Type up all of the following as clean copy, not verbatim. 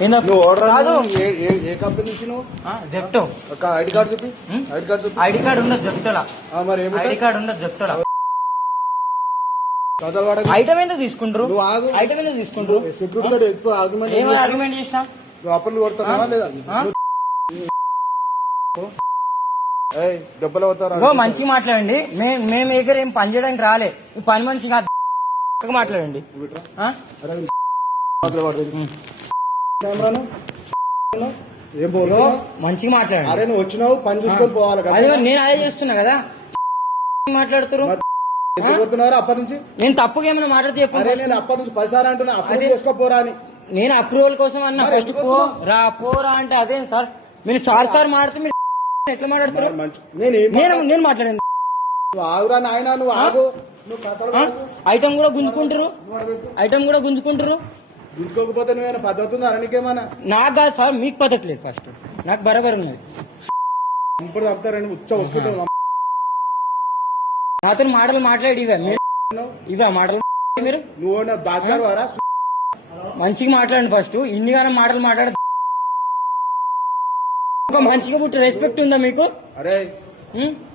నువ్వు ఆర్డర్ ఏ కంపెనీ నుంచి నువ్వు జెప్టో ఐడి కార్డు చూపి ఐడి కార్డు ఉండదు జెప్టోలా మరి ఐడి కార్డు ఉండదు జెప్టోలా ఐటమ్ ఎందుకు తీసుకుంటారు నువ్వు ఆగు ఐటమ్ ఎందుకు తీసుకుంటారు సెక్యూరిటీ తోటి ఎక్కువ ఆర్గ్యుమెంట్ ఏమైనా ఆర్గ్యుమెంట్ చేసినా నువ్వు అప్పలు కొడతావా లేదా దెబ్బలు అవుతారా మంచిగా మాట్లాడండి మేము దగ్గర ఏం పని చేయడానికి రాలే పని మనిషి కాదు మాట్లాడండి ఏం పోను మంచిగా మాట్లాడండి. అరే నువ్వు వచ్చినావు పని చూసుకొని పోవాలి కదా. నేను అదే చేస్తున్నా కదా మాట్లాడుతున్నారు అప్పటి నుంచి నేను తప్పుగా ఏమైనా మాట్లాడితే చెప్పండి. నేను అప్పటి నుంచి 10 సార్లు అంటున్నా అప్రూవ్ చేసుకోపోరా అని. నేను అప్రూవల్ కోసం అన్నా ఫస్ట్ పోరా అంటే అదేం సార్ మీరు సార్ మాట్లాడితే మీరు ఎట్లా మాట్లాడుతున్నారు? నేను మాట్లాడాను. నువ్వు ఆగురా నాయన నువ్వు ఆగు. ఐటమ్ కూడా గుంజుకుంటారు గుంజుకోకపోతే నువ్వేనా పద్ధతి ఉందా నీకేమన్నా? నాకు కాదు సార్ మీకు పద్ధతి లేదు. ఫస్ట్ నాకు బరాబర్ ఉన్నది. ఇప్పుడు చెప్తారండి ఉచ్చ వస్తుంటావు నాతో మాటలు మాట్లాడి ఇవే మాటలు మీరు నువ్వు దాకా మంచిగా మాట్లాడండి. ఫస్ట్ ఇన్నిగానే మాటలు మాట్లాడ మంచిగా పుట్టి రెస్పెక్ట్ ఉందా మీకు? అరే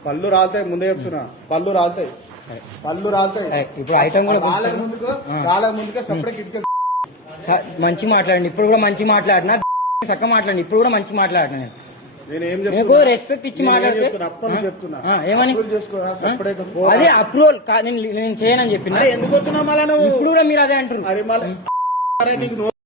పళ్ళు రాలుతాయి ముందే చెప్తున్నా. పళ్ళు రాలుతాయి ఇప్పుడు ఐటమ్ కూడా ముందుకే సపరేట్ ఇటుక మంచి మాట్లాడండి. ఇప్పుడు కూడా మంచి మాట్లాడినా చక్కగా మాట్లాడండి. ఇప్పుడు కూడా మంచి మాట్లాడినా నేను రెస్పెక్ట్ ఇచ్చి మాట్లాడితే చెప్తున్నా ఏమని అదే అప్రూవల్ నేను చేయనని చెప్పిన. ఎందుకు వస్తున్నావు మళ్ళీ? ఇప్పుడు కూడా మీరు అదే అంటున్నారు.